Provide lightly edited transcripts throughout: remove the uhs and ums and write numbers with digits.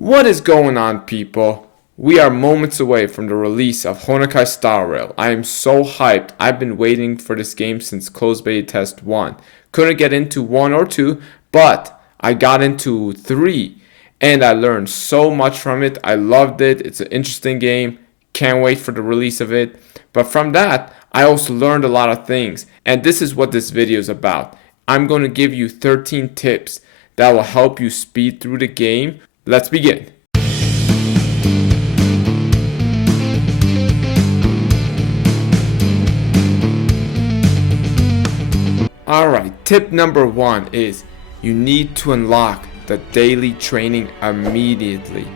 What is going on, people? We are moments away from the release of Honaki Star Rail. I am so hyped. I've been waiting for this game since closed beta test 1. Couldn't get into 1 or 2, but I got into 3 and I learned so much from it. I loved it. It's an interesting game. Can't wait for the release of it. But from that, I also learned a lot of things, and this is what this video is about. I'm going to give you 13 tips that will help you speed through the game. Let's begin. Alright, tip number 1 is you need to unlock the daily training immediately.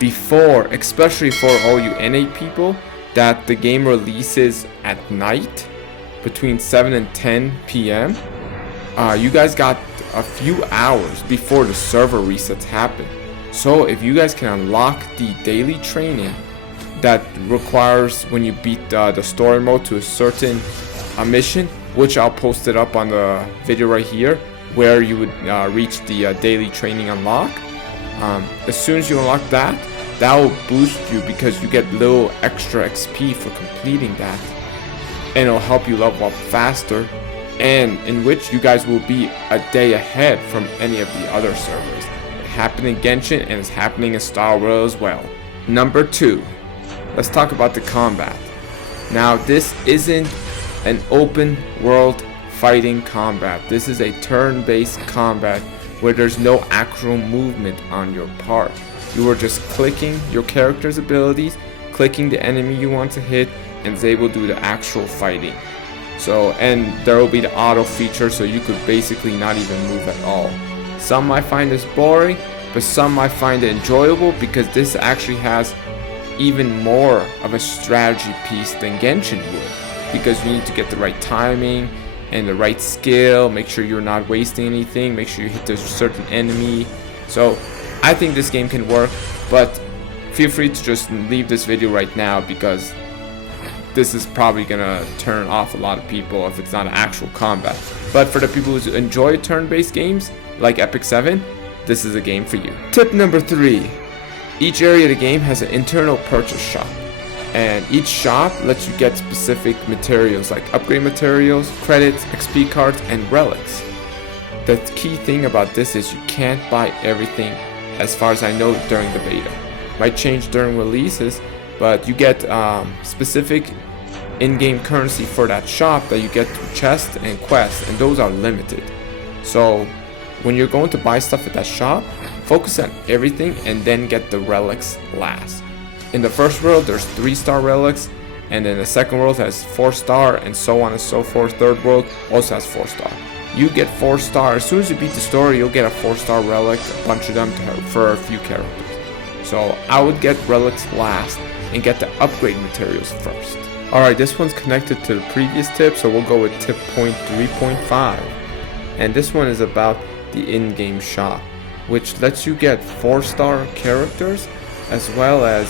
Before, especially for all you NA people, that the game releases at night between 7 and 10 p.m. You guys got a few hours before the server resets happen. So if you guys can unlock the daily training that requires when you beat the story mode to a certain mission, which I'll post it up on the video right here, where you would reach the daily training unlock. As soon as you unlock that, that will boost you because you get little extra XP for completing that, and it'll help you level up faster, and in which you guys will be a day ahead from any of the other servers. It happened in Genshin and it's happening in Star Rail as well. Number 2, let's talk about the combat. Now, this isn't an open world fighting combat. This is a turn-based combat where there's no actual movement on your part. You are just clicking your character's abilities, clicking the enemy you want to hit, and they will do the actual fighting. So, and there will be the auto feature, so you could basically not even move at all. Some might find this boring, but some might find it enjoyable because this actually has even more of a strategy piece than Genshin would, because you need to get the right timing and the right skill, make sure you're not wasting anything, make sure you hit a certain enemy. So I think this game can work, but feel free to just leave this video right now because this is probably gonna turn off a lot of people if it's not an actual combat. But for the people who enjoy turn-based games like Epic 7, this is a game for you. Tip number 3, each area of the game has an internal purchase shop, and each shop lets you get specific materials like upgrade materials, credits, XP cards, and relics. The key thing about this is you can't buy everything, as far as I know, during the beta. Might change during releases, but you get specific in-game currency for that shop that you get through chests and quests, and those are limited. So when you're going to buy stuff at that shop, focus on everything and then get the relics last. In the first world there's 3-star relics, and then the second world has 4-star, and so on and so forth. Third world also has 4-star. You get 4-star, as soon as you beat the story, you'll get a 4-star relic, a bunch of them for a few characters. So I would get relics last and get the upgrade materials first. Alright, this one's connected to the previous tip, so we'll go with tip point 3.5. And this one is about the in-game shop, which lets you get 4-star characters as well as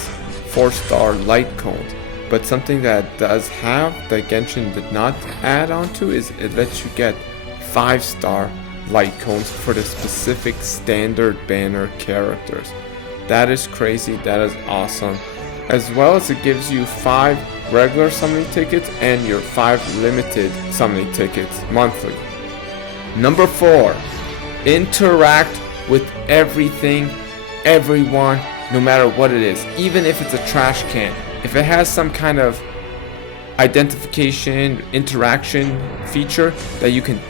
4-star light cones. But something that does have that Genshin did not add onto is it lets you get 5-star light cones for the specific standard banner characters. That is crazy, that is awesome. As well as it gives you 5 regular summoning tickets and your 5 limited summoning tickets monthly. Number 4, interact with everything, everyone, no matter what it is. Even if it's a trash can, if it has some kind of identification, interaction feature that you can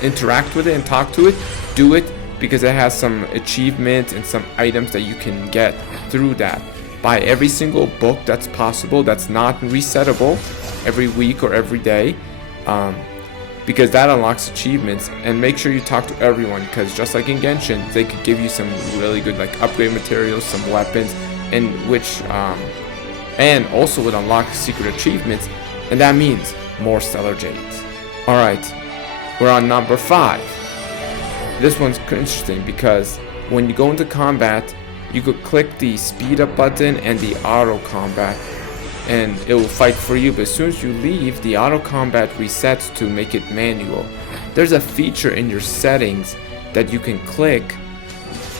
interact with it and talk to it, do it, because it has some achievements and some items that you can get through that. Buy every single book that's possible that's not resettable every week or every day, because that unlocks achievements. And make sure you talk to everyone, because just like in Genshin, they could give you some really good like upgrade materials, some weapons, and which and also would unlock secret achievements, and that means more stellar jades. Alright, we're on number 5. This one's interesting because when you go into combat, you could click the speed up button and the auto combat, and it will fight for you. But as soon as you leave, the auto combat resets to make it manual. There's a feature in your settings that you can click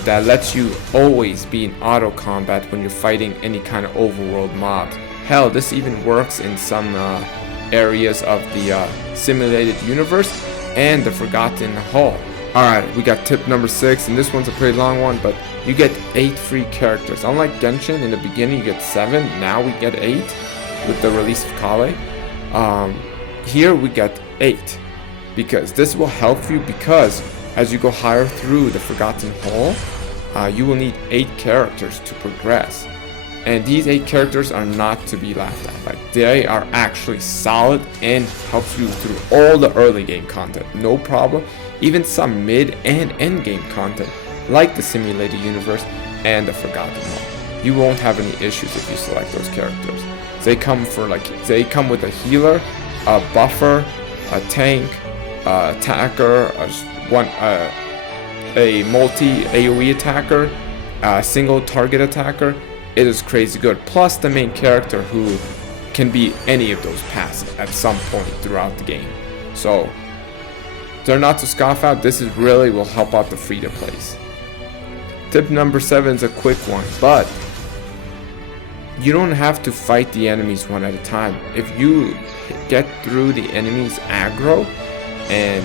that lets you always be in auto combat when you're fighting any kind of overworld mobs. Hell, this even works in some areas of the simulated universe and the Forgotten Hall. Alright, we got tip number 6, and this one's a pretty long one, but you get 8 free characters. Unlike Genshin, in the beginning you get 7, now we get 8 with the release of Kale. Here we get 8, because this will help you, because as you go higher through the Forgotten Hall, you will need 8 characters to progress. And these 8 characters are not to be laughed at. Like, they are actually solid and helps you through all the early game content, no problem. Even some mid and end game content, like the simulated universe and the Forgotten Hall. You won't have any issues if you select those characters. They come with a healer, a buffer, a tank, attacker, a multi AoE attacker, a single target attacker. It is crazy good. Plus the main character, who can be any of those passive at some point throughout the game. So they're not to scoff at. This is really will help out the free to plays. Tip number 7 is a quick one, but you don't have to fight the enemies one at a time. If you get through the enemies aggro and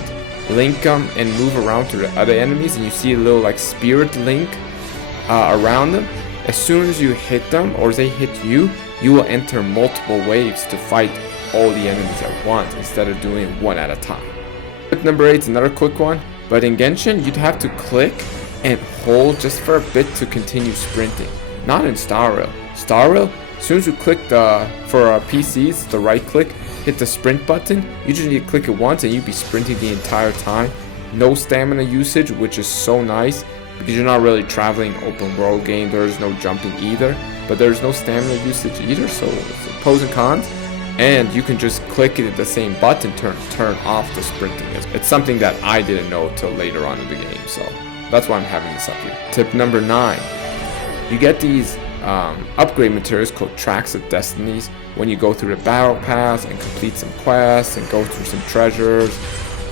link them and move around to the other enemies, and you see a little like spirit link around them, as soon as you hit them or they hit you, you will enter multiple waves to fight all the enemies at once instead of doing it one at a time. Tip number 8 is another quick one, but in Genshin you'd have to click and hold just for a bit to continue sprinting. Not in Star Rail. Star Rail, as soon as you click for PCs, the right click, hit the sprint button, you just need to click it once and you'd be sprinting the entire time. No stamina usage, which is so nice, because you're not really traveling open world game. There's no jumping either, but there's no stamina usage either, so it's pros and cons. And you can just click it at the same button, turn off the sprinting. It's something that I didn't know till later on in the game, so that's why I'm having this up here. Tip number 9, you get these upgrade materials called Tracks of Destinies when you go through the battle pass and complete some quests and go through some treasures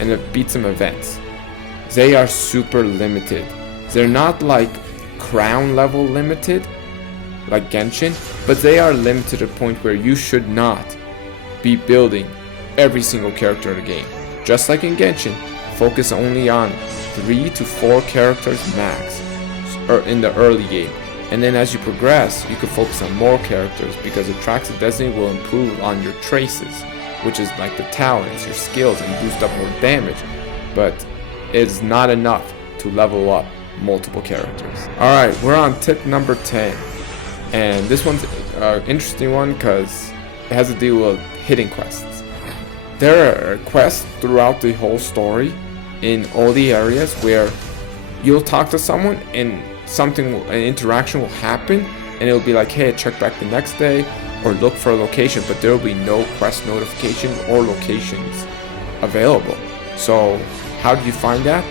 and beat some events. They are super limited. They're not like crown level limited like Genshin, but they are limited to a point where you should not be building every single character in the game. Just like in Genshin, focus only on 3 to 4 characters max in the early game. And then as you progress, you can focus on more characters, because the Tracks of Destiny will improve on your traces, which is like the talents, your skills, and boost up more damage. But it's not enough to level up multiple characters. Alright, we're on tip number 10. And this one's an interesting one because it has to do with hidden quests. There are quests throughout the whole story in all the areas where you'll talk to someone and an interaction will happen, and it'll be like, hey, check back the next day or look for a location, but there will be no quest notification or locations available. So how do you find that?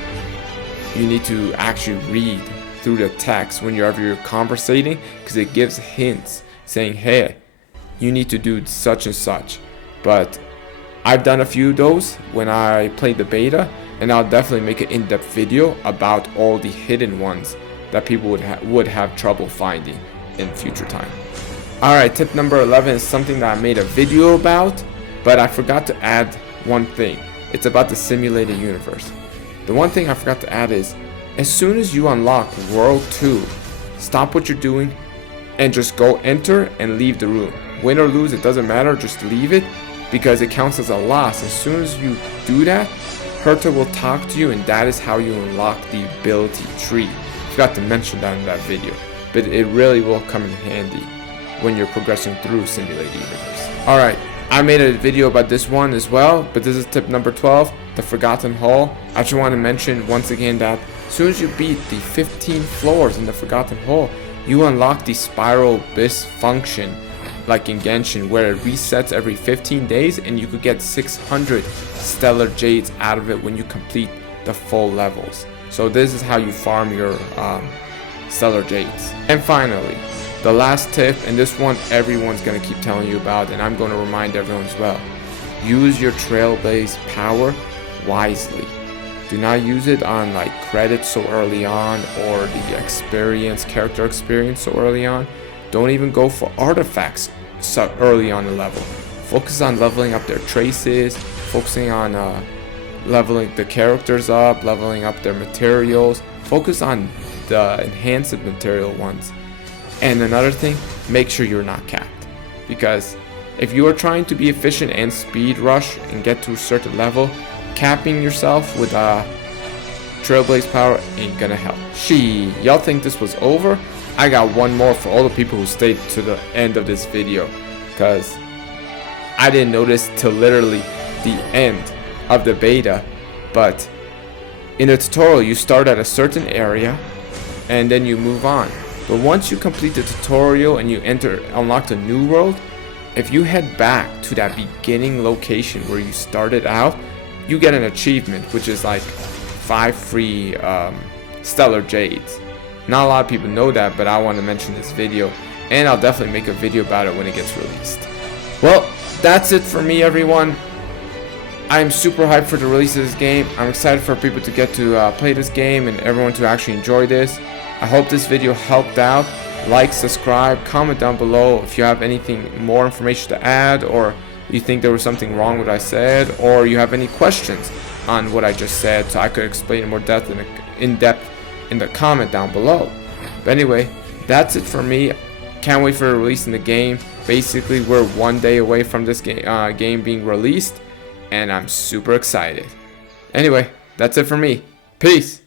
You need to actually read through the text whenever you're conversating, because it gives hints saying, hey, you need to do such and such. But I've done a few of those when I played the beta, and I'll definitely make an in-depth video about all the hidden ones that people would have trouble finding in future time. Alright, tip number 11 is something that I made a video about, but I forgot to add one thing. It's about the simulated universe. The one thing I forgot to add is, as soon as you unlock World 2, stop what you're doing and just go enter and leave the room. Win or lose, it doesn't matter, just leave it, because it counts as a loss. As soon as you do that, Herta will talk to you, and that is how you unlock the ability tree. Forgot to mention that in that video, but it really will come in handy when you're progressing through simulated universe. Alright, I made a video about this one as well, but this is tip number 12, the Forgotten Hall. I just want to mention once again that as soon as you beat the 15 floors in the Forgotten Hall, you unlock the Spiral Abyss function, like in Genshin, where it resets every 15 days, and you could get 600 Stellar Jades out of it when you complete the full levels. So this is how you farm your Stellar Jades. And finally, the last tip, and this one everyone's going to keep telling you about, and I'm going to remind everyone as well. Use your Trailblaze power wisely. Do not use it on like credits so early on, or the character experience so early on. Don't even go for artifacts so early on the level. Focus on leveling up their traces, focusing on leveling the characters up, leveling up their materials. Focus on the enhanced material ones. And another thing, make sure you're not capped, because if you are trying to be efficient and speed rush and get to a certain level, capping yourself with Trailblaze power ain't gonna help. Y'all think this was over? I got one more for all the people who stayed to the end of this video, because I didn't notice till literally the end of the beta. But in the tutorial, you start at a certain area and then you move on. But once you complete the tutorial and you unlock the new world, if you head back to that beginning location where you started out, you get an achievement, which is like 5 free stellar jades. Not a lot of people know that, but I want to mention this video, and I'll definitely make a video about it when it gets released. Well, that's it for me, everyone. I'm super hyped for the release of this game. I'm excited for people to get to play this game and everyone to actually enjoy this. I hope this video helped out. Like, subscribe, comment down below if you have anything more information to add, or you think there was something wrong with what I said, or you have any questions on what I just said so I could explain in more depth in the comment down below. But anyway, that's it for me. Can't wait for releasing the game. Basically, we're 1 day away from this game being released, and I'm super excited. Anyway, that's it for me. Peace.